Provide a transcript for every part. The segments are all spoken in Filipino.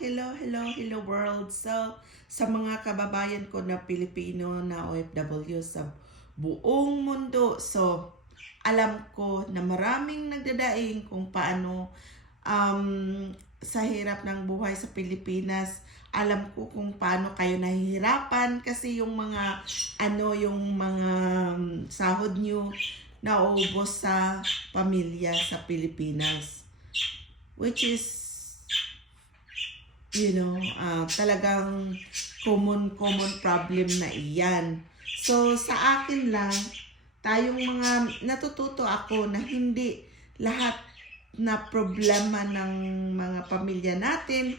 Hello world. So, sa mga kababayan ko na Pilipino na OFW sa buong mundo. So, alam ko na maraming nagdadaing kung paano sa hirap ng buhay sa Pilipinas. Alam ko kung paano kayo nahihirapan kasi yung mga sahod nyo naubos sa pamilya sa Pilipinas. Which is talagang common problem na iyan. So, sa akin lang, tayong mga natututo ako na hindi lahat na problema ng mga pamilya natin,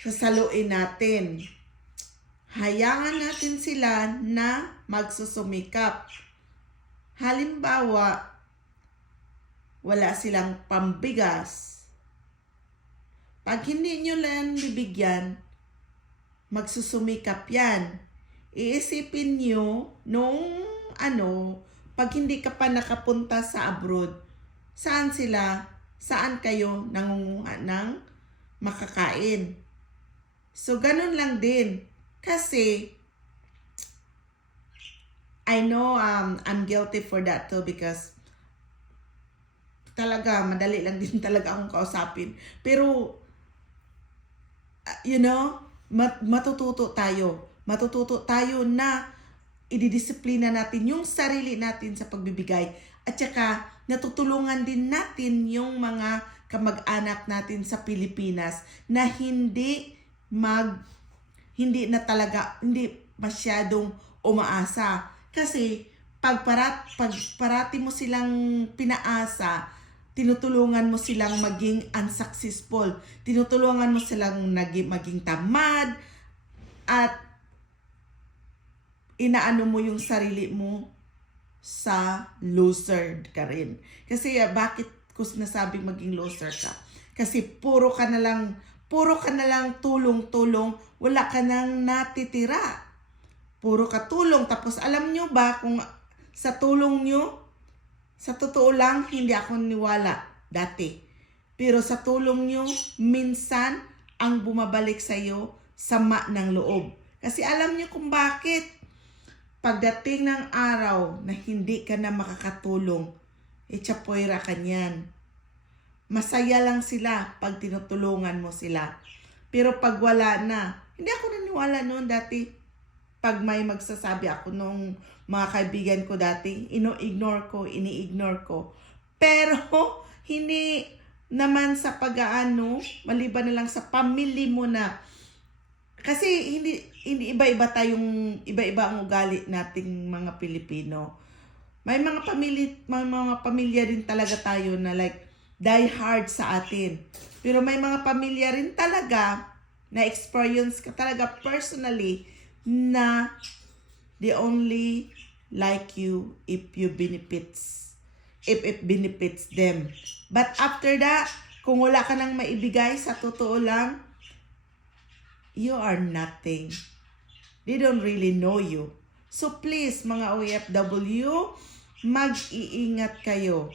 sasaluin natin. Hayaan natin sila na magsusumikap. Halimbawa, wala silang pambigas. Pag hindi nyo lang bibigyan, magsusumikap yan. Iisipin nyo pag hindi ka pa nakapunta sa abroad, saan kayo nangunguha ng makakain. So, ganun lang din. Kasi, I know I'm guilty for that too because talaga, madali lang din talaga akong kausapin. Pero, matututo tayo. Matututo tayo na ididisiplina natin yung sarili natin sa pagbibigay. At saka, natutulungan din natin yung mga kamag-anak natin sa Pilipinas na hindi masyadong umaasa. Kasi, pag parati mo silang pinaasa, tinutulungan mo silang maging unsuccessful. Tinutulungan mo silang maging tamad at inaano mo yung sarili mo sa loser ka rin. Kasi bakit ko nasabing maging loser ka? Kasi puro ka na lang tulong-tulong, wala ka nang natitira. Puro ka tulong. Tapos alam nyo ba kung sa tulong nyo, sa totoo lang, hindi ako niwala dati. Pero sa tulong nyo, minsan ang bumabalik sa iyo, sama ng loob. Kasi alam nyo kung bakit. Pagdating ng araw na hindi ka na makakatulong, tsapoyra ka niyan. Masaya lang sila pag tinutulungan mo sila. Pero pag wala na, hindi ako naniwala noon dati. Pag may magsasabi ako nung mga kaibigan ko dati, iniignore ko. Pero, hindi naman sa maliban na lang sa family mo na. Kasi hindi iba-iba ang ugali nating mga Pilipino. May mga pamilya din talaga tayo na like die hard sa atin. Pero may mga pamilya rin talaga na experience ka talaga personally na they only like you if it benefits them. But after that, kung wala ka nang maibigay, sa totoo lang, you are nothing. They don't really know you. So please, mga OFW, mag-iingat kayo.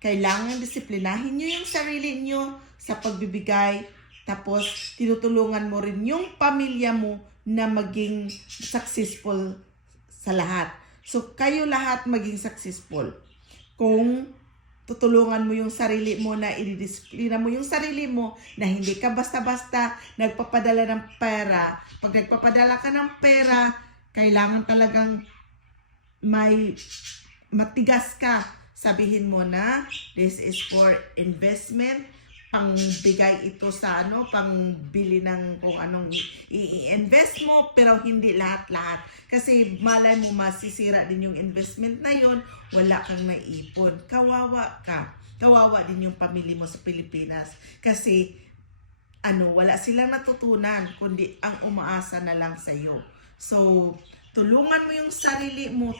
Kailangan disiplinahin nyo yung sarili nyo sa pagbibigay. Tapos, tinutulungan mo rin yung pamilya mo na maging successful sa lahat. So, kayo lahat maging successful. Kung tutulungan mo yung sarili mo na ididisiplina mo yung sarili mo na hindi ka basta-basta nagpapadala ng pera. Pag nagpapadala ka ng pera, kailangan talagang may matigas ka. Sabihin mo na, this is for investment, pangbigay ito sa pangbili ng kung anong i-invest mo, pero hindi lahat-lahat. Kasi malay mo masisira din yung investment na yon, wala kang naipon. Kawawa ka. Kawawa din yung pamilya mo sa Pilipinas. Kasi wala silang natutunan, kundi ang umaasa na lang sa iyo. So, tulungan mo yung sarili mo,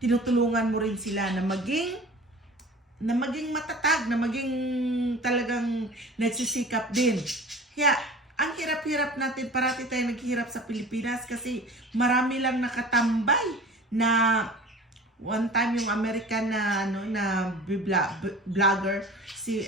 tinutulungan mo rin sila na maging matatag, na maging talagang nagsisikap din. Kaya, ang hirap-hirap natin, parati tayo naghihirap sa Pilipinas kasi marami lang nakatambay na one time yung American na vlogger, si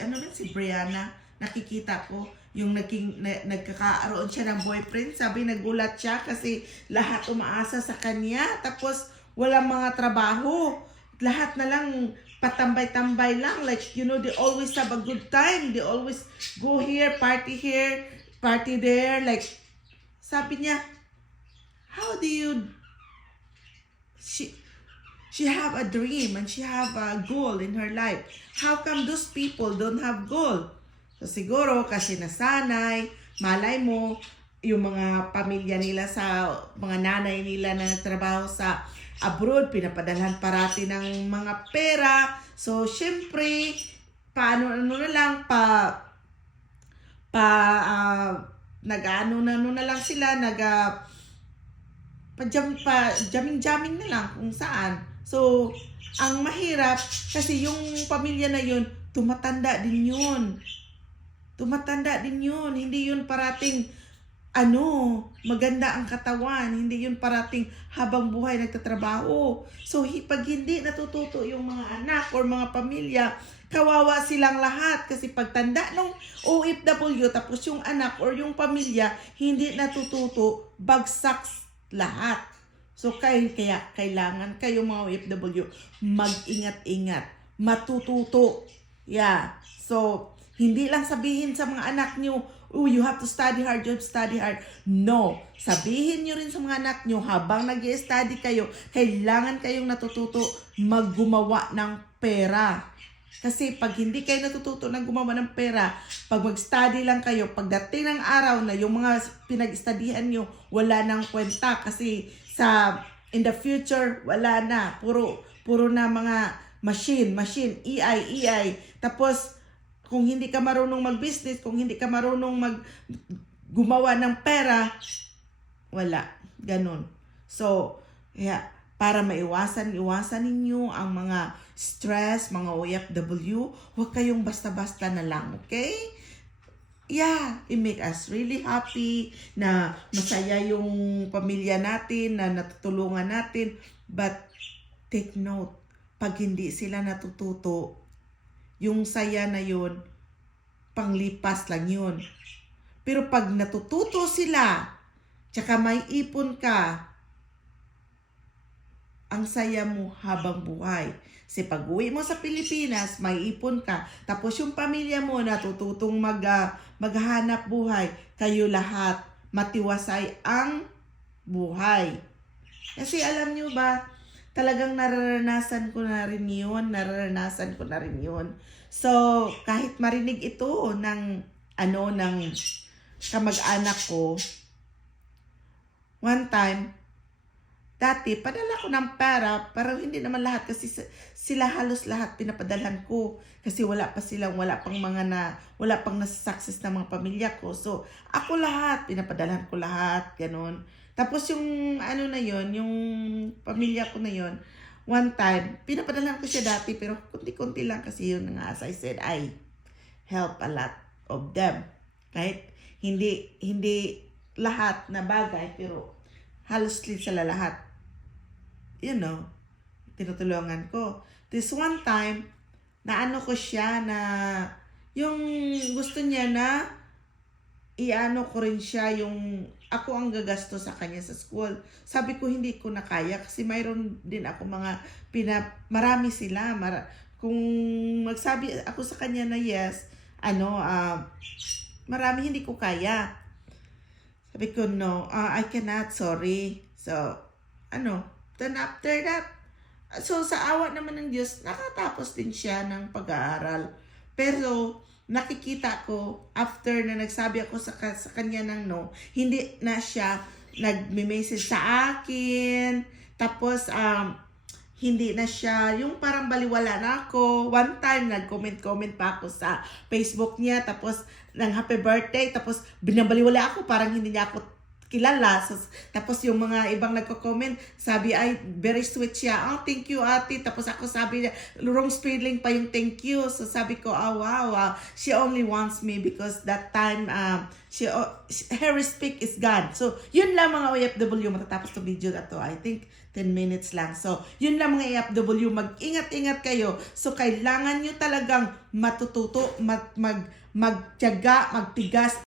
Brianna, nakikita ko, yung nagkakaroon siya ng boyfriend. Sabi, nagulat siya kasi lahat umaasa sa kanya. Tapos, walang mga trabaho. Lahat na lang patambay-tambay lang. Like, they always have a good time. They always go here, party there. Like, sabi niya, how do you... She have a dream and she have a goal in her life. How come those people don't have goal? So siguro kasi nasanay, malay mo, yung mga pamilya nila sa mga nanay nila na nagtrabaho sa abroad, pinapadalhan parati ng mga pera. So syempre, paano na lang nag-ano na lang sila, jamming na lang kung saan. So, ang mahirap, kasi yung pamilya na yun, tumatanda din yun. Hindi yun parating, maganda ang katawan. Hindi yun parating habang buhay nagtatrabaho. So, pag hindi natututo yung mga anak or mga pamilya, kawawa silang lahat. Kasi pagtanda ng OFW, tapos yung anak or yung pamilya, hindi natututo, bagsak lahat. So, kaya kailangan kayo mga OFW mag-ingat-ingat, matututo. Yeah. So, hindi lang sabihin sa mga anak nyo, you have to study hard, No. Sabihin nyo rin sa mga anak nyo, habang nag-i-study kayo, kailangan kayong natututo maggumawa ng pera. Kasi pag hindi kayo natututo ng gumawa ng pera, pag mag-study lang kayo, pagdating ng araw na yung mga pinag-studyhan nyo, wala nang kwenta. Kasi in the future, wala na. Puro na mga machine, EI. Tapos, kung hindi ka marunong mag-business, kung hindi ka marunong gumawa ng pera, wala. Ganun. So, para iwasan ninyo ang mga stress, mga OFW, huwag kayong basta-basta na lang, okay? Yeah, it make us really happy na masaya yung pamilya natin, na natutulungan natin. But take note, pag hindi sila natututo, yung saya na yun, panglipas lang yun. Pero pag natututo sila, tsaka may ipon ka, ang saya mo habang buhay. Kasi pag uwi mo sa Pilipinas, may ipon ka. Tapos yung pamilya mo natututong maghanap buhay. Kayo lahat, matiwasay ang buhay. Kasi alam nyo ba, talagang nararanasan ko na rin yun. So, kahit marinig ito ng kamag-anak ko, one time, dati, padala ko ng pera, pero hindi naman lahat kasi sila halos lahat pinapadalhan ko kasi wala pang nasa-success na mga pamilya ko. So, ako lahat, pinapadalhan ko lahat, ganun. Tapos yung yung pamilya ko na yun, one time, pinapadalhan ko siya dati, pero kunti-kunti lang kasi yun nga, as I said, I help a lot of them. Kahit hindi lahat na bagay, pero halos sila lahat. Tinutulungan ko. This one time, ko siya na, yung gusto niya na, ko rin siya yung, ako ang gagasto sa kanya sa school. Sabi ko, hindi ko na kaya kasi mayroon din ako marami sila. Kung magsabi ako sa kanya na yes, marami hindi ko kaya. Sabi ko, no, I cannot, sorry. So, then after that, so sa awa naman ng Diyos, nakatapos din siya ng pag-aaral. Pero, nakikita ko, after na nagsabi ako sa kanya ng no, hindi na siya nagme-message sa akin. Tapos, hindi na siya, yung parang baliwala na ako. One time, nag-comment pa ako sa Facebook niya. Tapos, ng happy birthday. Tapos, binabaliwala ako, parang hindi niya ako kilala. So, tapos yung mga ibang nagko-comment, sabi ay very sweet siya. Oh, thank you ate. Tapos ako sabi niya, wrong spelling pa yung thank you. So sabi ko, oh wow, she only wants me because that time her respect is gone. So yun lang mga OFW, matatapos to video na to. I think 10 minutes lang. So yun lang mga OFW, mag-ingat-ingat kayo. So kailangan nyo talagang matututo, magtiyaga, magtigas,